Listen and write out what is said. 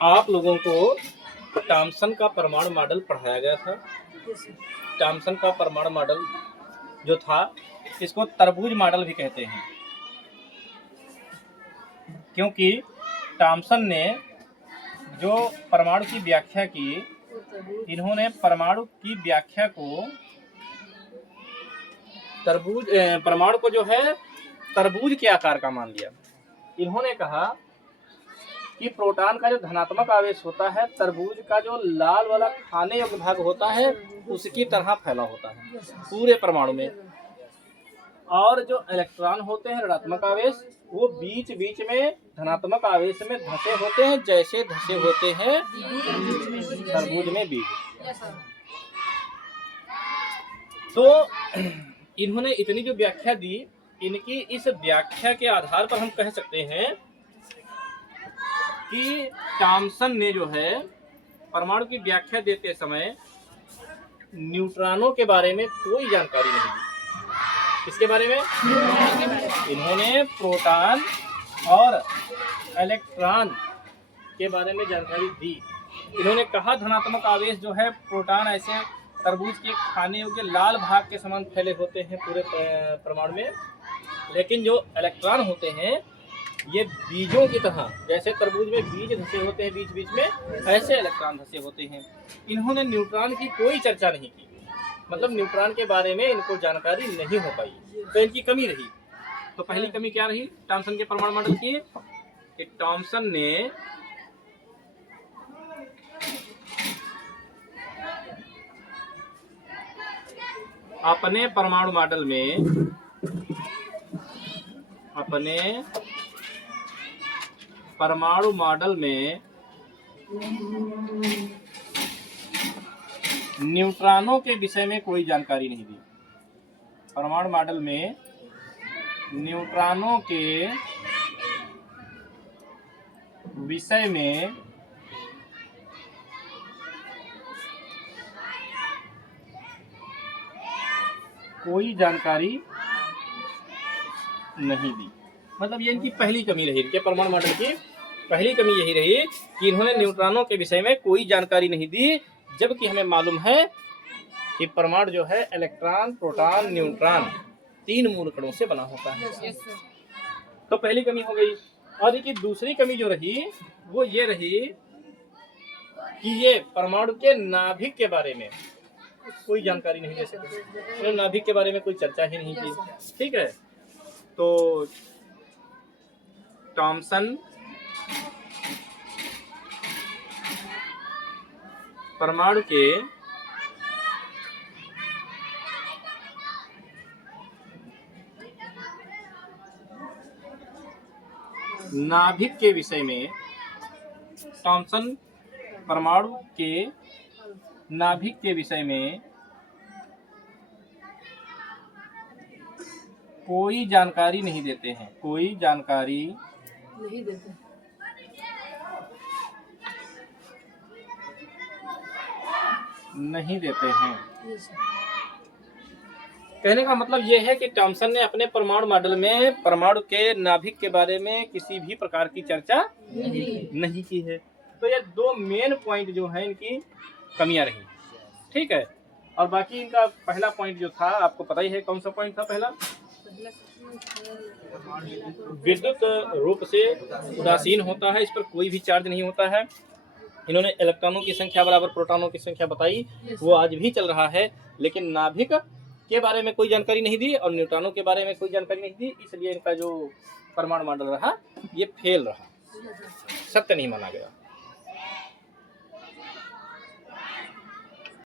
आप लोगों को टॉमसन का परमाणु मॉडल पढ़ाया गया था। टॉमसन का परमाणु मॉडल जो था, इसको तरबूज मॉडल भी कहते हैं, क्योंकि टॉमसन ने जो परमाणु की व्याख्या की, इन्होंने परमाणु की व्याख्या को परमाणु को जो है तरबूज के आकार का मान लिया। इन्होंने कहा कि प्रोटॉन का जो धनात्मक आवेश होता है, तरबूज का जो लाल वाला खाने योग्य भाग होता है, उसकी तरह फैला होता है पूरे परमाणु में। और जो इलेक्ट्रॉन होते हैं ऋणात्मक आवेश, वो बीच बीच में धनात्मक आवेश में धसे होते हैं, जैसे धसे होते हैं तरबूज में बीज। तो इन्होंने इतनी जो व्याख्या दी, इनकी इस व्याख्या के आधार पर हम कह सकते हैं कि टॉमसन ने जो है परमाणु की व्याख्या देते समय न्यूट्रॉनों के बारे में कोई जानकारी नहीं दी। किसके बारे में? इन्होंने प्रोटॉन और इलेक्ट्रॉन के बारे में जानकारी दी। इन्होंने कहा धनात्मक आवेश जो है प्रोटॉन ऐसे तरबूज के खाने योग्य लाल भाग के समान फैले होते हैं पूरे परमाणु में, लेकिन जो इलेक्ट्रॉन होते हैं ये बीजों की तरह, जैसे तरबूज में बीज धसे होते हैं बीच बीच में, ऐसे इलेक्ट्रॉन धसे होते हैं। इन्होंने न्यूट्रॉन की कोई चर्चा नहीं की, मतलब न्यूट्रॉन के बारे में इनको जानकारी नहीं हो पाई, तो इनकी कमी रही। तो पहली कमी क्या रही टॉमसन के परमाणु मॉडल की? कि टॉमसन ने अपने परमाणु मॉडल में न्यूट्रॉनों के विषय में कोई जानकारी नहीं दी। परमाणु मॉडल में न्यूट्रॉनों के विषय में कोई जानकारी नहीं दी। मतलब ये इनकी पहली कमी रही, इनके परमाणु मॉडल की पहली कमी यही रही कि इन्होंने न्यूट्रॉनों के विषय में कोई जानकारी नहीं दी, जबकि हमें मालूम है कि परमाणु जो है इलेक्ट्रॉन, प्रोटॉन, न्यूट्रॉन 3 मूल कणों से बना होता है। तो पहली कमी हो गई। और इनकी दूसरी कमी जो रही वो ये रही कि ये परमाणु के नाभिक के बारे में कोई जानकारी नहीं दे सकते, नाभिक के बारे में कोई चर्चा ही नहीं की। ठीक है, तो टॉमसन परमाणु के नाभिक के विषय में, टॉमसन परमाणु के नाभिक के विषय में कोई जानकारी नहीं देते हैं, कोई जानकारी नहीं देते हैं। कहने का मतलब यह है कि टॉमसन ने अपने परमाणु मॉडल में परमाणु के नाभिक के बारे में किसी भी प्रकार की चर्चा नहीं की है। तो ये 2 मेन पॉइंट जो है इनकी कमियां रही। ठीक है, और बाकी इनका पहला पॉइंट जो था आपको पता ही है, कौन सा पॉइंट था पहला? विद्युत रूप से उदासीन होता है, इस पर कोई भी चार्ज नहीं होता है। इन्होंने इलेक्ट्रॉनों की संख्या बराबर प्रोटॉनों की संख्या बताई, वो आज भी चल रहा है, लेकिन नाभिक के बारे में कोई जानकारी नहीं दी और न्यूट्रॉनों के बारे में कोई जानकारी नहीं दी, इसलिए इनका जो परमाणु मॉडल रहा ये फेल रहा, सत्य नहीं माना गया।